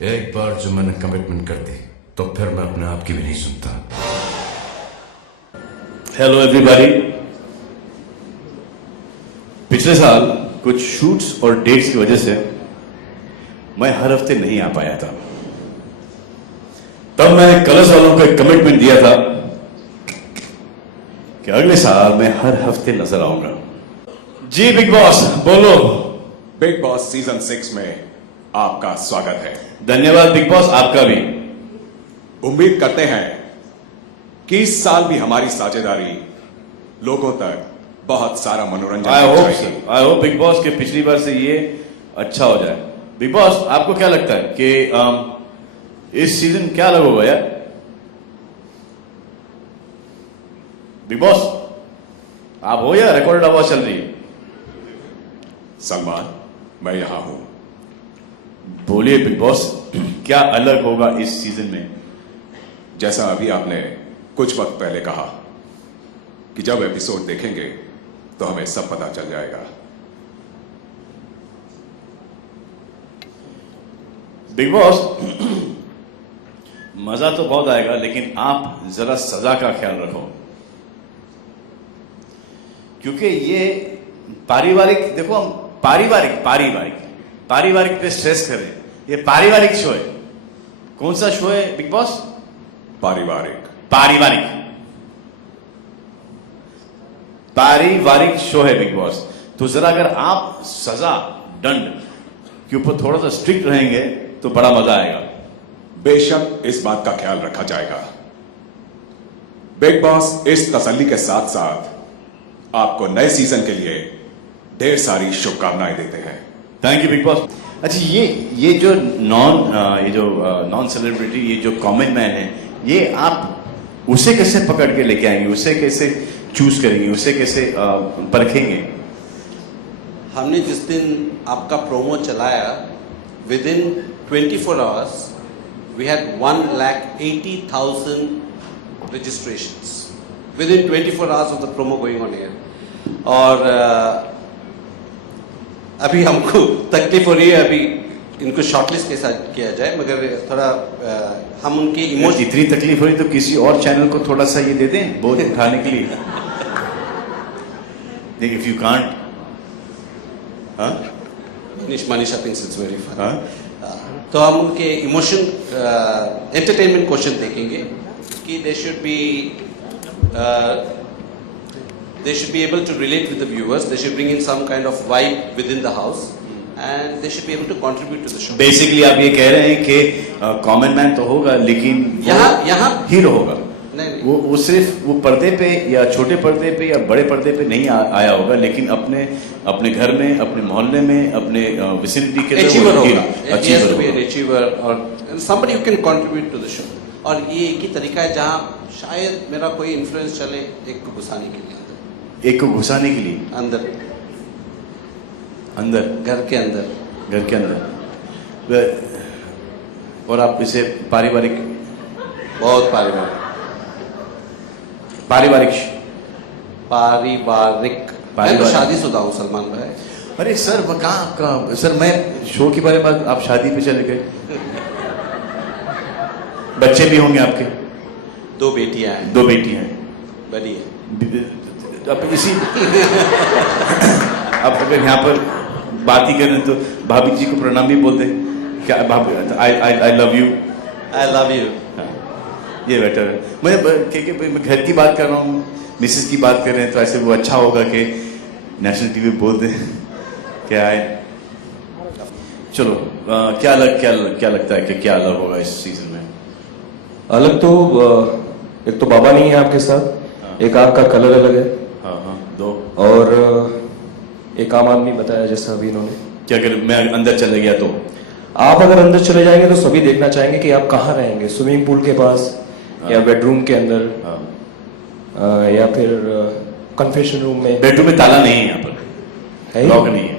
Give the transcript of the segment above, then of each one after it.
एक बार जो मैंने कमिटमेंट कर दी तो फिर मैं अपने आप की भी नहीं सुनता। Hello everybody. पिछले साल कुछ शूट्स और डेट्स की वजह से मैं हर हफ्ते नहीं आ पाया था। तब मैंने कलर्स वालों को एक कमिटमेंट दिया था कि अगले साल मैं हर हफ्ते नजर आऊंगा। जी बिग बॉस बोलो। बिग बॉस सीजन 6 में आपका स्वागत है। धन्यवाद बिग बॉस, आपका भी। उम्मीद करते हैं कि इस साल भी हमारी साझेदारी लोगों तक बहुत सारा मनोरंजन पहुंचाएगी। आई होप बिग बॉस के पिछली बार से ये अच्छा हो जाए। बिग बॉस, आपको क्या लगता है कि इस सीजन क्या अलग होगा यार? बिग बॉस आप हो या रिकॉर्डेड आवाज चल रही है? सलमान, मैं यहां हूं। बोलिए बिग बॉस, क्या अलग होगा इस सीजन में? जैसा अभी आपने कुछ वक्त पहले कहा कि जब एपिसोड देखेंगे तो हमें सब पता चल जाएगा। बिग बॉस मजा तो बहुत आएगा, लेकिन आप जरा सजा का ख्याल रखो, क्योंकि ये पारिवारिक, देखो हम पारिवारिक पे स्ट्रेस करें। ये पारिवारिक शो है। कौन सा शो है बिग बॉस? पारिवारिक शो है बिग बॉस। तो जरा अगर आप सजा दंड के ऊपर थोड़ा सा स्ट्रिक्ट रहेंगे तो बड़ा मजा आएगा। बेशक इस बात का ख्याल रखा जाएगा। बिग बॉस इस तसल्ली के साथ साथ आपको नए सीजन के लिए ढेर सारी शुभकामनाएं देते हैं। Thank you big boss. अच्छा, ये जो नॉन सेलिब्रिटी, ये जो कॉमन मैन है, ये आप उसे कैसे पकड़ के लेके आएंगे? उसे कैसे चूज करेंगे? उसे कैसे परखेंगे? हमने जिस दिन आपका प्रोमो चलाया, within 24 hours we had 1,80,000 registrations within 24 hours of the promo going on air. और अभी हमको तकलीफ हो रही है, अभी इनको शॉर्टलिस्ट के साथ किया जाए, मगर थोड़ा हम उनके इमोशन। इतनी तकलीफ हो रही तो किसी और चैनल को थोड़ा सा ये दे दें बोझ उठाने के लिए। देख, if you can't, Manisha thinks it's very fun. तो हम उनके इमोशन एंटरटेनमेंट क्वेश्चन देखेंगे कि दे should be able to relate with the viewers. They should bring in some kind of vibe within the house, and they should be able to contribute to the show. Basically, आप ये कह रहे हैं कि common man तो होगा, लेकिन यहाँ हीरो होगा। नहीं। वो सिर्फ वो पर्दे पे या छोटे पर्दे पे या बड़े पर्दे पे नहीं आया होगा, लेकिन अपने घर में, अपने मोहल्ले में, अपने विसिनिटी के अचीवर होगा। He has to be an achiever or somebody who can contribute to the show. और ये एक ही तरीका है जहाँ शायद मेरा कोई इन्फ्लुएंस चले एक को घुसाने के लिए, अंदर घर के अंदर। और आप इसे पारिवारिक मैं तो शादीशुदा हूँ सलमान भाई। अरे सर, कहाँ आपका सर? मैं शो के बारे में, आप शादी पे चले गए। बच्चे भी होंगे आपके? 2 बेटियां हैं। 2 बेटियां हैं। बढ़िया। अब इसी अब अगर यहाँ पर बात ही करें तो भाभी जी को प्रणाम भी बोल दे क्या? भाभी, आई लव यू। ये बेटर है। मैं घर की बात कर रहा हूँ, मिसेस की बात कर रहे हैं, तो ऐसे वो अच्छा होगा कि नेशनल टीवी बोल दे क्या है। चलो, क्या लगता है कि क्या अलग होगा इस सीजन में? अलग तो एक तो बाबा नहीं है आपके साथ, एक आपका कलर अलग है। हाँ, 2 और एक आम आदमी बताया जैसा अभी इन्होंने। क्या अगर मैं अंदर चले गया तो? आप अगर अंदर चले जाएंगे तो सभी देखना चाहेंगे कि आप कहाँ रहेंगे, स्विमिंग पूल के पास या बेडरूम के अंदर, या फिर कन्फेशन रूम में। बेडरूम में ताला नहीं है, यहाँ पर लॉक नहीं है।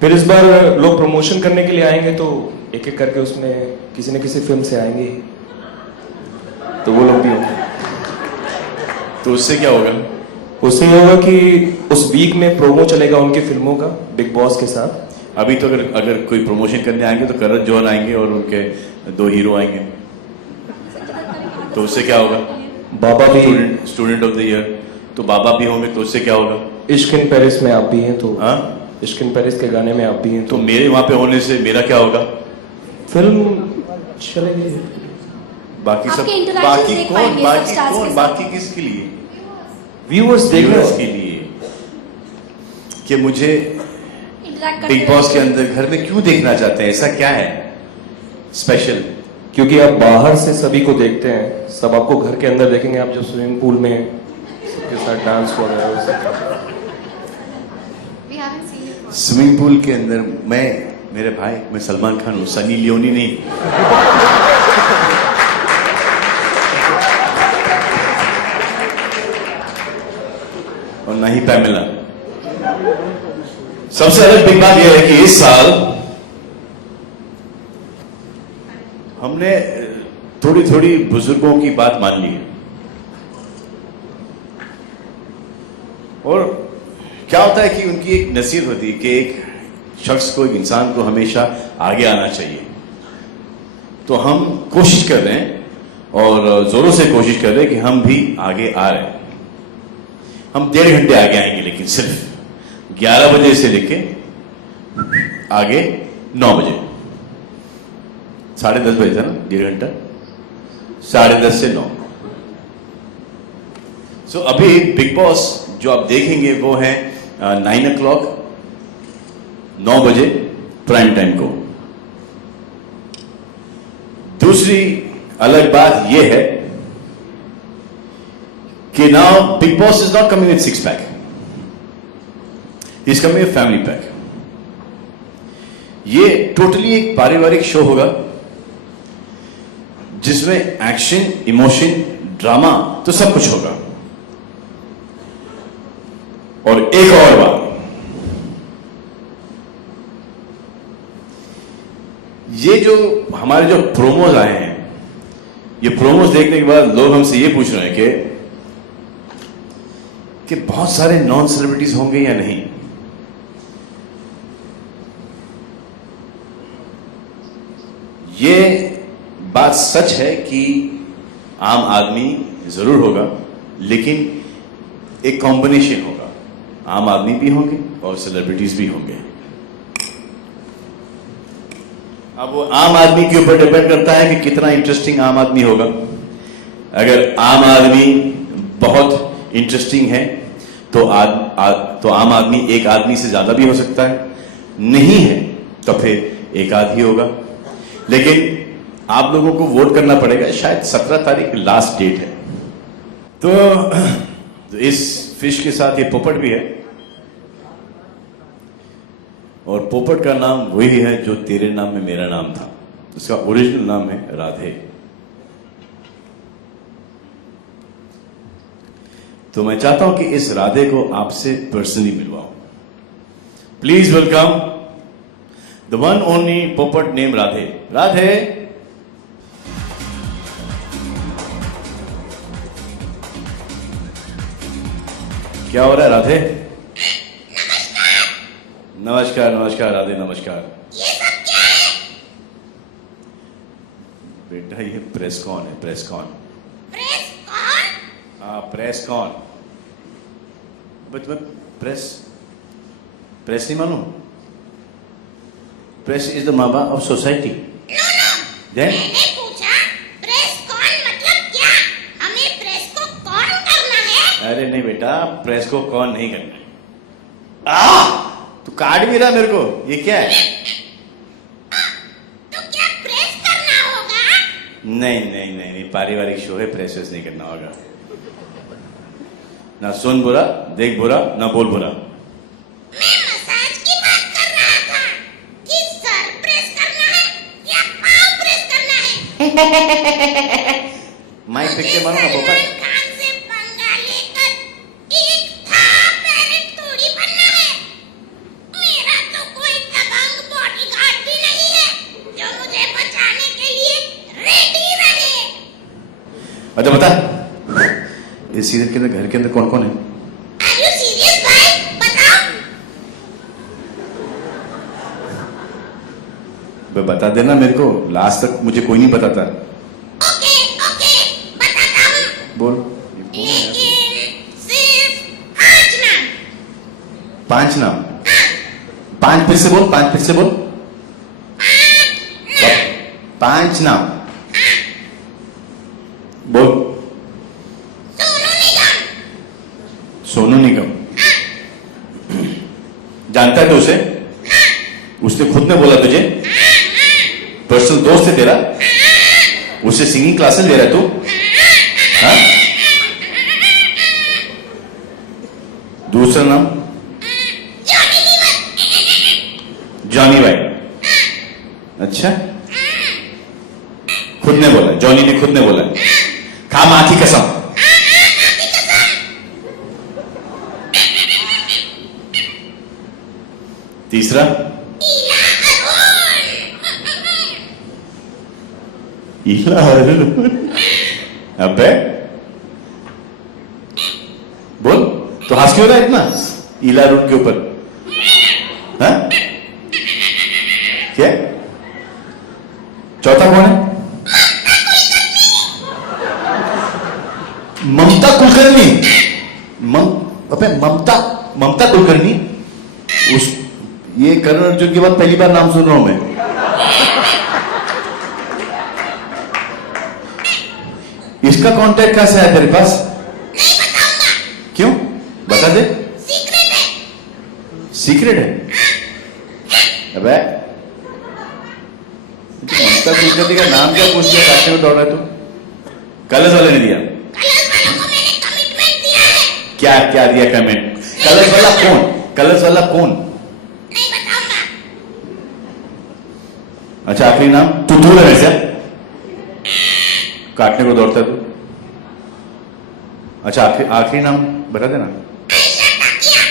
फिर इस बार लोग प्रमोशन करने के लिए आएंगे तो एक एक करके उसमें किसी न किसी फिल्म से आएंगे, तो वो लोग भी होंगे। तो उससे क्या होगा? उससे ये होगा कि उस वीक में प्रोमो चलेगा उनकी फिल्मों का बिग बॉस के साथ। अभी तो अगर कोई प्रमोशन करने आएंगे तो करण जौहर आएंगे और उनके 2 हीरो आएंगे, तो उससे क्या होगा? बाबा भी, स्टूडेंट ऑफ द ईयर, तो बाबा भी होंगे, तो उससे क्या होगा? इश्क इन पेरिस में आप भी हैं तो, हाँ, इश्क इन पेरिस के गाने में आप भी हैं तो मेरे वहां पे होने से मेरा क्या होगा? फिल्म चलेगी। बाकी सब, आपके interactions बाकी देख कौन, पाएंगे बाकी सब stars कौन, के साथ। बाकी किसके लिए? व्यूअर्स देख रहे व्यूअर्स हैं के लिए कि मुझे इंटरेक्ट बिग बॉस के अंदर घर में क्यों देखना चाहते हैं? ऐसा क्या है स्पेशल? क्योंकि आप बाहर से सभी को देखते हैं, सब आपको घर के अंदर देखेंगे, आप जब स्विमिंग पूल में सबके साथ डांस वगैरह वो सब। स्विमिंग पूल के अंदर मेरे भाई, मैं सलमान खान हूँ, सनी लियोनी नहीं। और ना ही पैमेला। सबसे अलग बिग बात यह है कि इस साल हमने थोड़ी थोड़ी बुजुर्गों की बात मान ली है। और क्या होता है कि उनकी एक नसीहत होती है कि एक शख्स को, एक इंसान को हमेशा आगे आना चाहिए। तो हम कोशिश कर रहे हैं और जोरों से कोशिश कर रहे हैं कि हम भी आगे आ रहे हैं। हम 1.5 घंटे आगे आएंगे, लेकिन सिर्फ 11 बजे से लेके आगे 9 बजे, 10:30 बजे था ना, 1.5 घंटा, 10:30 से 9। सो अभी बिग बॉस जो आप देखेंगे वो है 9 o'clock, 9 बजे प्राइम टाइम को। दूसरी अलग बात यह है कि now big boss is not coming with 6 pack, is coming with family pack. ये टोटली एक पारिवारिक शो होगा जिसमें एक्शन, इमोशन, ड्रामा तो सब कुछ होगा। और एक और बात, ये जो हमारे जो प्रोमोज आए हैं, ये प्रोमोज देखने के बाद लोग हमसे ये पूछ रहे हैं कि बहुत सारे नॉन सेलिब्रिटीज होंगे या नहीं। ये बात सच है कि आम आदमी जरूर होगा, लेकिन एक कॉम्बिनेशन होगा, आम आदमी भी होंगे और सेलिब्रिटीज भी होंगे। अब वो आम आदमी के ऊपर डिपेंड करता है कि कितना इंटरेस्टिंग आम आदमी होगा। अगर आम आदमी बहुत इंटरेस्टिंग है तो आम आदमी एक आदमी से ज्यादा भी हो सकता है, नहीं है तो फिर एक आध ही होगा। लेकिन आप लोगों को वोट करना पड़ेगा, शायद 17 तारीख लास्ट डेट है। तो इस फिश के साथ ये पोपट भी है, और पोपट का नाम वही है जो तेरे नाम में मेरा नाम था। उसका ओरिजिनल नाम है राधे। तो मैं चाहता हूं कि इस राधे को आपसे पर्सनली मिलवाऊं। Please welcome the one only Popat name Radhe. Radhe, क्या हो रहा है राधे? नमस्कार नमस्कार राधे, नमस्कार। ये सब क्या है? बेटा ये प्रेस कौन है? प्रेस कौन? प्रेस कौन? हाँ, प्रेस कौन? बट मैं प्रेस नहीं मालूम? प्रेस इज द माँ बाप ऑफ सोसाइटी। नो नो, मैंने पूछा प्रेस कौन मतलब क्या? हमें प्रेस को कौन करना है? अरे नहीं बेटा, प्रेस को कौन नहीं करना। तू काट भी रहा मेरे को, ये क्या है? तो क्या प्रेस करना होगा? नहीं नहीं नहीं नहीं, पारिवारिक शो है, प्रेस वेस नहीं करना होगा। ना सुन बुरा, देख बुरा, ना बोल बुरा। मैं मसाज की बात कर रहा था कि सर प्रेस करना है या पाँव प्रेस करना है। माइक फेंक के मारो ना पोपट। सलमान खान से पंगा लेकर एक था पैरेट थोड़ी बनना है। मेरा तो कोई दबंग बॉडीगार्ड भी नहीं है जो मुझे बचाने के लिए रेडी रहे। अच्छा बता, इस सीजन के अंदर घर के अंदर कौन कौन है? Are you serious भाई? बताओ। बता देना मेरे को, लास्ट तक मुझे कोई नहीं बताता। ओके ओके बताता हूँ, बोल। लेकिन सिर्फ 5 नाम। 5 नाम? 5 फिर से बोल, 5 फिर से बोल। 5 नाम बोल। सोनू निगम। जानता है तो उसे? उसने खुद ने बोला तुझे? पर्सनल दोस्त है तेरा? उसे सिंगिंग क्लासेस ले रहा है तू? हाँ? दूसरा नाम? जॉनी भाई। अच्छा, खुद ने बोला, जॉनी ने खुद ने बोला। खा मां की कसम। तीसरा? ईला अरुण। अबे बोल, तो हंस क्यों रहा है इतना ईला अरुण के ऊपर? हाँ? क्या? चौथा कौन है? ममता कुलकर्णी। अबे ममता कुलकर्णी। उस ये करण अर्जुन के बाद पहली बार नाम सुन रहा हूं मैं। इसका कांटेक्ट कहां से आया तेरे पास? नहीं बताऊंगा। क्यों? बता दे। सीक्रेट है। सीक्रेट है? अबे ममता कुलकर्णी का नाम क्या पूछ लिया? काटने में दौड़ रहा है तू? कलर्स वाले ने दिया? कलर्स वालों को मैंने कमिटमेंट दिया है। क्या दिया कमेंट? कलर्स वाला कौन? कलर्स वाला कौन? नहीं बताऊंगा। अच्छा, आखिरी नाम? तू दूर है वैसे, काटने को दौड़ता है तू। अच्छा, आखिरी नाम बता देना। आयशा टाकिया।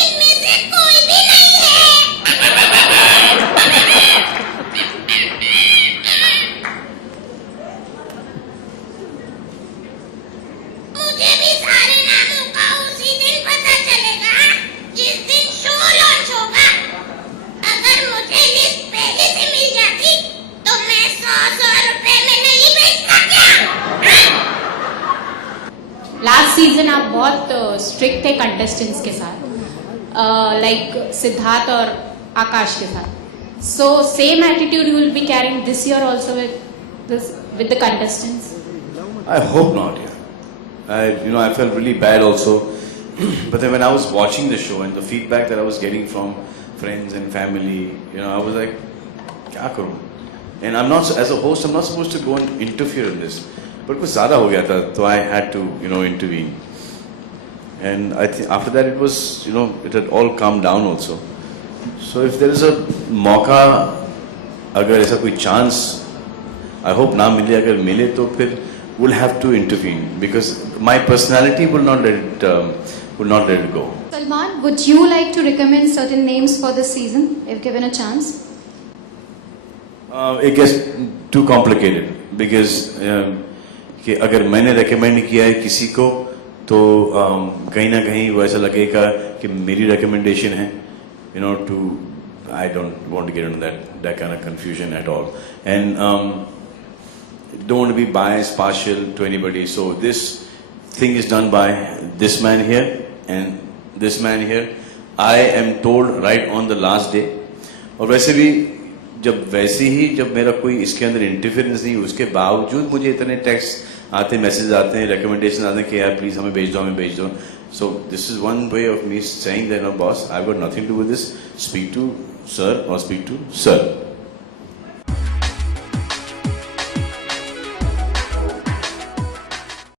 इनमें से कोई भी नहीं है। मुझे भी सारे नामों का उसी दिन पता चलेगा जिस दिन शो लॉन्च होगा। अगर मुझे लिस्ट पहले से मिल जाती तो मैं 100 रुपए में नहीं बेचता क्या? लास्ट सीजन आप बहुत स्ट्रिक्ट थे कंटेस्टेंट्स के साथ, लाइक सिद्धार्थ और आकाश के साथ। So same attitude you will be carrying this year also with the contestants? I hope not, yeah. I felt really bad also. But then when I was watching the show and the feedback that I was getting from friends and family, I was like, kya karu? And I'm not, as a host, I'm not supposed to go and interfere in this. But kuch zyada ho gaya tha, so I had to, intervene. And I think after that it was, it had all calmed down also. So if there is a mauka, agar aisa koi chance, I hope na mile, agar mile to phir we'll have to intervene because my personality will not let it go. Salman, would you like to recommend certain names for this season if given a chance? It gets too complicated because कि अगर मैंने recommend किया है किसी को तो कहीं ना कहीं वो ऐसा लगेगा कि मेरी recommendation है, I don't want to get into that kind of confusion at all. And don't want to be biased, partial to anybody. So this thing is done by this man here and this man here. I am told right on the last day. और वैसे भी जब मेरा कोई इसके अंदर interference नहीं, उसके बावजूद मुझे इतने टेक्स्ट आते, मैसेज आते हैं, रिकमेंडेशन आते हैं कि यार प्लीज हमें भेज दो। So this is one way of me saying that, boss, I've got nothing to do with this. Speak to sir or speak to sir.